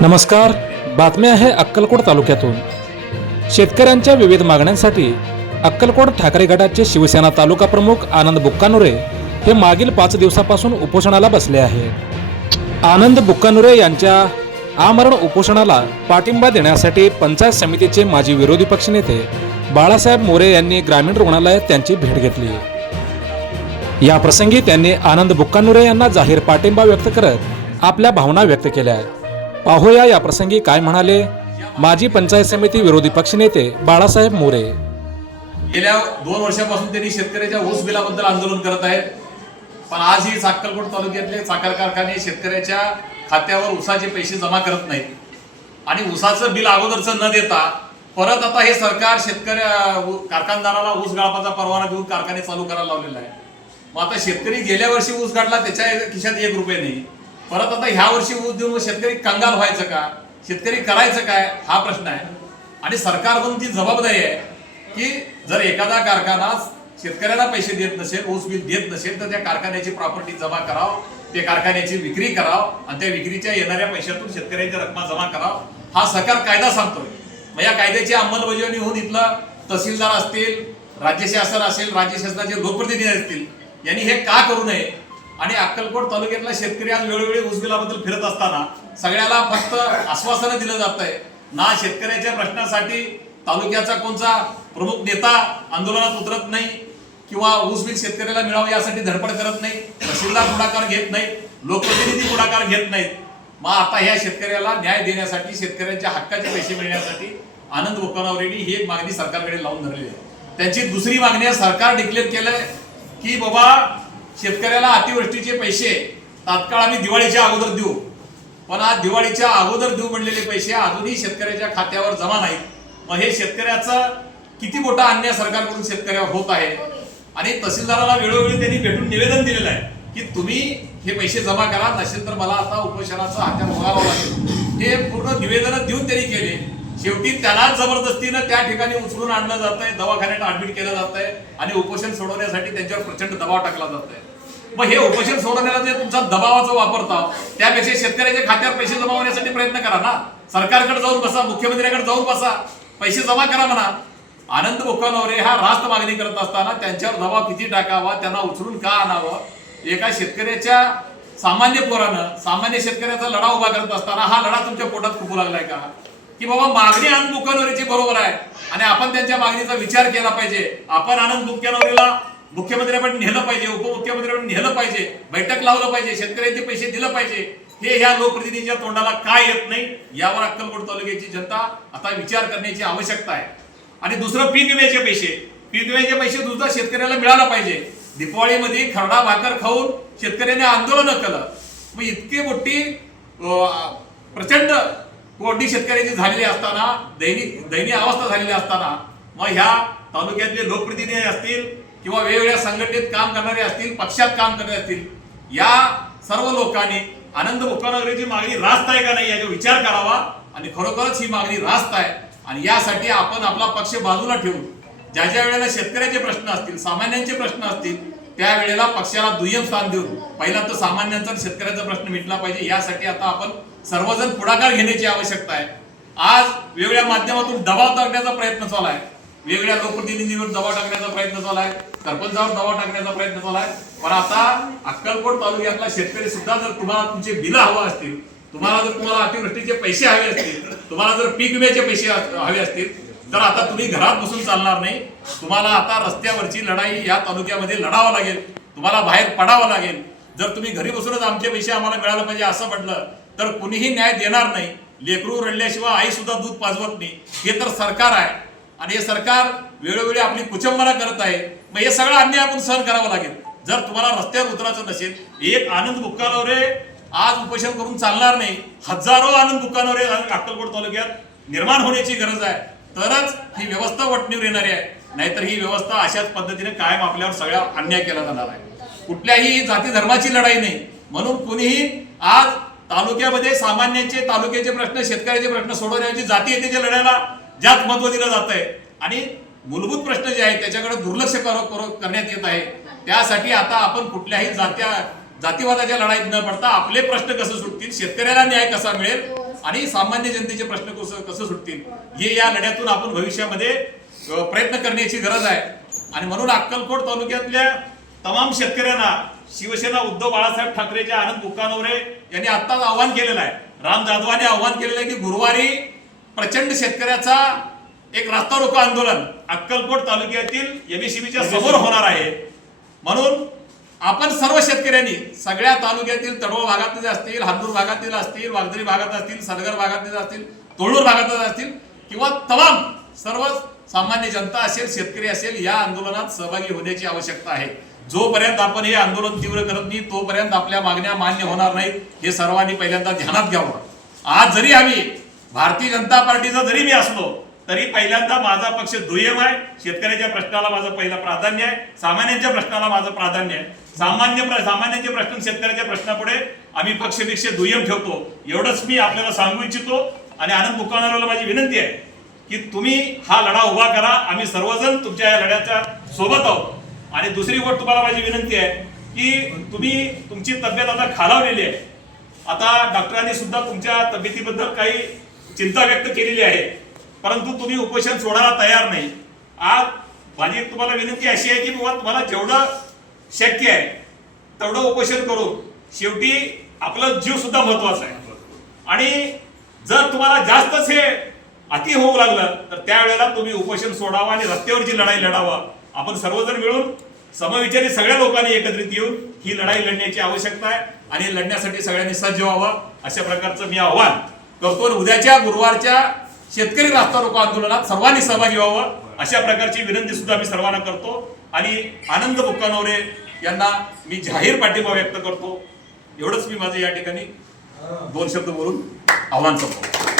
नमस्कार बातम्या आहे अक्कलकोट तालुक्यातून. शेतकऱ्यांच्या विविध मागण्यांसाठी अक्कलकोट ठाकरे गटाचे शिवसेना तालुका प्रमुख आनंद बुक्कानुरे हे मागील पाच दिवसापासून उपोषणाला बसले आहेत आनंद बुक्कानुरे यांच्या आमरण उपोषणाला पाठिंबा देण्यासाठी पंचायत समितीचे माजी विरोधी पक्षनेते बाळासाहेब मोरे यांनी ग्रामीण रुग्णालयात त्यांची भेट घेतली. या प्रसंगी त्यांनी आनंद बुक्कानुरे यांना जाहीर पाठिंबा व्यक्त करत आपल्या भावना व्यक्त केल्या. आहेत पाहूया या प्रसंगी काय म्हणाले माजी पंचायत समिती विरोधी पक्षनेते बाळासाहेब मोरे. गेल्या दोन वर्षापासून त्यांनी शेतकऱ्याच्या ऊस बिलाबद्दल आंदोलन करत आहेत. पण आजही साखरकोट तालुक्यातले साखर कारखाने शेतकऱ्याच्या खात्यावर उसाचे पैसे जमा करत नाहीत. आणि उसाचं बिल अगोदरचं न देता परत आता हे सरकार शेतकऱ्या कारखानदाराला ऊस गाळपाचा परवाना देऊन कारखाने चालू करायला लावलेला आहे. मग आता शेतकरी गेल्या वर्षी ऊस गाठला त्याच्या खिशात एक रुपये नाही. परत आता ह्या वर्षी ऊस देऊन शेतकरी कंगाल व्हायचं का? शेतकरी करायचं काय? हा प्रश्न आहे. आणि सरकारकडून ती जबाबदारी आहे की जर एखादा कारखाना शेतकऱ्याला पैसे देत नसेल ऊस बिल देत नसेल तर त्या कारखान्याची प्रॉपर्टी जमा कराव ते कारखान्याची विक्री कराव आणि त्या विक्रीच्या येणाऱ्या पैशातून शेतकऱ्याच्या रक्कम जमा कराव. हा सरकार कायदा सांगतोय. मग या कायद्याची अंमलबजावणी होऊन इथलं तहसीलदार असतील राज्य शासन असेल राज्य शासनाचे लोकप्रतिनिधी असतील यांनी हे का करू नये? आणि अक्कलकोट तालुक्यातला शेतकरी आज वेळोवेळी ऊस बिलाबद्दल फिरत असताना सगळ्याला फक्त आश्वासनं दिलं जात आहे ना शेतकऱ्याच्या प्रश्नासाठी तालुक्याचा कोणता प्रमुख नेता आंदोलनात उतरत नाही किंवा ऊस बिल शेतकऱ्याला मिळावं यासाठी धडपड करत नाही तहसीलदार पुढाकार घेत नाही लोकप्रतिनिधी पुढाकार घेत नाहीत. मग आता ह्या शेतकऱ्याला न्याय देण्यासाठी शेतकऱ्यांच्या हक्काचे पैसे मिळण्यासाठी आनंद बोकानावरेंनी ही एक मागणी सरकारकडे लावून धरलेली आहे. त्यांची दुसरी मागणी आहे सरकार डिक्लेअर केलंय की बाबा शेतकऱ्याला अतिवृष्टीचे पैसे तात्काळ आम्ही दिवाळीच्या अगोदर देऊ. पण आज दिवाळीच्या अगोदर देऊ म्हणलेले पैसे अजूनही शेतकऱ्याच्या खात्यावर जमा नाहीत. मग हे शेतकऱ्याचा किती मोठा अन्याय सरकारकडून शेतकऱ्यावर होत आहे? आणि तहसीलदाराला वेळोवेळी त्यांनी भेटून निवेदन दिलेलं आहे की तुम्ही हे पैसे जमा करा नसेल तर मला आता उपोषणाचा हात्या भोगावा लागेल. ते पूर्ण निवेदन देऊन त्यांनी केले. शेवटी त्याला जबरदस्तीनं त्या ठिकाणी उचलून आणलं जात आहे दवाखान्यात ऍडमिट केलं जात आहे आणि उपोषण सोडवण्यासाठी त्यांच्यावर प्रचंड दबाव टाकला जात आहे मग हे उपोषण सोडवण्याला जे तुमचा दबावाचा वापरता त्यापेक्षा शेतकऱ्याच्या खात्यावर पैसे जमा होण्यासाठी प्रयत्न करा ना. सरकारकडे जाऊन बसा मुख्यमंत्र्याकडे जाऊन बसा. पैसे जमा करा म्हणा. आनंद बोकानवरे हा रास्त मागणी करत असताना त्यांच्यावर दबाव किती टाकावा त्यांना उचलून का आणावं? एका शेतकऱ्याच्या सामान्य पोरानं सामान्य शेतकऱ्याचा लढा उभा करत असताना हा लढा तुमच्या पोटात खुपू लागलाय का? की बाबा मागणी आनंद बुकनवरीची बरोबर आहे. आणि आपण त्यांच्या मागणीचा विचार केला पाहिजे. आपण आनंद बुक्कानवरेला मुख्यमंत्र्याकडे नेलं पाहिजे उपमुख्यमंत्र्याकडे नेलं पाहिजे बैठक लावलं पाहिजे शेतकऱ्यांचे पैसे दिलं पाहिजे. हे ह्या लोकप्रतिनिधीच्या तोंडाला काय येत नाही? यावर अक्कलकोट तालुक्याची जनता आता विचार करण्याची आवश्यकता आहे. आणि दुसरं पीक विम्याचे पैसे. पीक विम्याचे पैसे दुसरा शेतकऱ्याला मिळाला पाहिजे. दिपावळीमध्ये खरडा भाकर खाऊन शेतकऱ्यांनी आंदोलन केलं. मग इतकी मोठी प्रचंड कोरडी शेतकऱ्याची झालेली असताना दैनिक दयनीय अवस्था झालेली असताना मग ह्या तालुक्यातले लोकप्रतिनिधी असतील किंवा वेगवेगळ्या संघटनेत काम करणारे असतील पक्षात काम करणारे असतील या सर्व लोकांनी आनंद मुक्कानगरीची मागणी रास्त आहे का नाही याचा विचार करावा आणि खरोखरच ही मागणी रास्त आहे. आणि यासाठी आपण आपला पक्ष बाजूला ठेवून ज्या ज्या वेळेला शेतकऱ्याचे प्रश्न असतील सामान्यांचे प्रश्न असतील त्यावेळेला पक्षाला दुय्यम स्थान देऊन पहिला तर सामान्यांचा शेतकऱ्याचा प्रश्न मिटला पाहिजे. यासाठी आता आपण सर्वजण पुढाकार घेण्याची आवश्यकता आहे. आज वेगवेगळ्या माध्यमातून दबाव टाकण्याचा प्रयत्न चालू आहे. वेगवेगळ्या लोकप्रतिनिधींवर दबाव टाकण्याचा प्रयत्न चालू आहे. सरपंचावर दबाव टाकण्याचा प्रयत्न चालू आहे. पण आता अक्कलकोट तालुक्यातला शेतकरी सुद्धा जर तुम्हाला तुमचे बिलं हवं असतील तुम्हाला जर तुम्हाला अतिवृष्टीचे पैसे हवे असतील तुम्हाला जर पीक विम्याचे पैसे हवे असतील तर आता तुम्ही घरात बसून चालणार नाही. तुम्हाला आता रस्त्यावरची लढाई या तालुक्यामध्ये लढावं लागेल. तुम्हाला बाहेर पडावं लागेल. जर तुम्ही घरी बसूनच आमचे पैसे आम्हाला मिळाले पाहिजे असं म्हटलं तर कुणीही न्याय देणार नाही. लेकरू रडल्याशिवाय आई सुद्धा दूध पाजवत नाही. हे तर सरकार आहे. आणि हे सरकार वेळोवेळी आपली कुचंबना करत आहे. मग हे सगळं अन्याय आपण सहन करावं लागेल. जर तुम्हाला रस्त्यावर उतरायचं नसेल एक आनंद बुक्कानवरे आज उपोषण करून चालणार नाही. हजारो आनंद दुकानवरे अक्कलकोट तालुक्यात निर्माण होण्याची गरज आहे. तरच ही व्यवस्था वटणीवर येणारी आहे. नाहीतर ही व्यवस्था अशाच पद्धतीने कायम आपल्यावर सगळ्या अन्याय केला जाणार आहे. कुठल्याही जाती धर्माची लढाई नाही. म्हणून कुणीही आज तालुक्यामध्ये सामान्यांचे तालुक्याचे प्रश्न शेतकऱ्याचे प्रश्न सोडवण्याची जाती येतेच्या लढ्याला जास्त महत्त्व दिलं जात आहे आणि मूलभूत प्रश्न जे आहेत त्याच्याकडे दुर्लक्ष कर- करण्यात येत आहे. त्यासाठी आता आपण कुठल्याही जात्या जातीवादाच्या लढाईत न पडता आपले प्रश्न कसं सुटतील शेतकऱ्याला न्याय कसा मिळेल आणि सामान्य जनतेचे प्रश्न कसं कसं सुटतील हे या लढ्यातून आपण भविष्यामध्ये प्रयत्न करण्याची गरज आहे. आणि म्हणून अक्कलकोट तालुक्यातल्या तमाम शेतकऱ्यांना शिवसेना उद्धव बाळासाहेब ठाकरेचे आनंद बुक्कानवरे यांनी आत्ताच आव्हान केलेलं आहे. राम जाधवाने आव्हान केलेलं आहे की गुरुवारी प्रचंड शेतकऱ्याचा एक रास्ता रोको आंदोलन अक्कलकोट तालुक्यातील एमएससीबीच्या समोर होणार आहे. म्हणून आपण सर्व शेतकऱ्यांनी सगळ्या तालुक्यातील तडोळ भागातील असतील हातूर भागातील असतील वागदरी भागात असतील सलगर भागातील असतील तोळूर भागातील असतील किंवा तमाम सर्व सामान्य जनता असेल शेतकरी असेल या आंदोलनात सहभागी होण्याची आवश्यकता आहे. जोपर्यंत आपण हे आंदोलन तीव्र करत नाही तोपर्यंत आपल्या मागण्या मान्य होणार नाहीत हे सर्वांनी पहिल्यांदा ध्यानात घ्यावं. आज जरी आम्ही भारतीय जनता पार्टीचा जरी मी असलो तरी पहिल्यांदा माझा पक्ष दुय्यम आहे. शेतकऱ्याच्या प्रश्नाला माझं पहिलं प्राधान्य आहे. सामान्यांच्या प्रश्नाला माझं प्राधान्य आहे. सामान्य प्र- सामान्यांचे प्रश्न शेतकऱ्याच्या प्रश्नापुढे आम्ही पक्षपेक्षा दुय्यम ठेवतो. एवढंच मी आपल्याला सांगू इच्छितो आणि आनंद मुकावणाऱ्याला माझी विनंती आहे की तुम्ही हा लढा उभा करा. आम्ही सर्वजण तुमच्या या लढ्याच्या सोबत आहोत. आणि दुसरी गोष्ट तुम्हाला माझी विनंती आहे की तुम्ही तुमची तब्येत आता खालावलेली आहे. आता डॉक्टरांनी सुद्धा तुमच्या तब्येतीबद्दल काही चिंता व्यक्त केलेली आहे. परंतु तुम्ही उपोषण सोडायला तयार नाही. आज माझी तुम्हाला विनंती अशी आहे की बाबा तुम्हाला जेवढं शक्य आहे तेवढं उपोषण करून शेवटी आपला जीव सुद्धा महत्त्वाचा आहे. आणि जर तुम्हाला जास्तच हे अति होऊ लागलं तर त्यावेळेला तुम्ही उपोषण सोडावं आणि रस्त्यावरची लढाई लढावा. आपण सर्वजण मिळून समविचारी सगळ्या लोकांनी एकत्रित येऊन ही लढाई लढण्याची आवश्यकता आहे आणि लढण्यासाठी सगळ्यांनी सज्ज व्हावं अशा प्रकारचं मी आव्हान करतो. उद्याच्या गुरुवारच्या शेतकरी रास्ता रोको आंदोलनात सर्वांनी सहभागी व्हावं अशा प्रकारची विनंती सुद्धा मी सर्वांना करतो. आणि आनंद बुक्कानवरे यांना मी जाहीर पाठिंबा व्यक्त करतो. एवढंच मी माझं या ठिकाणी दोन शब्द बोलून आव्हान करतो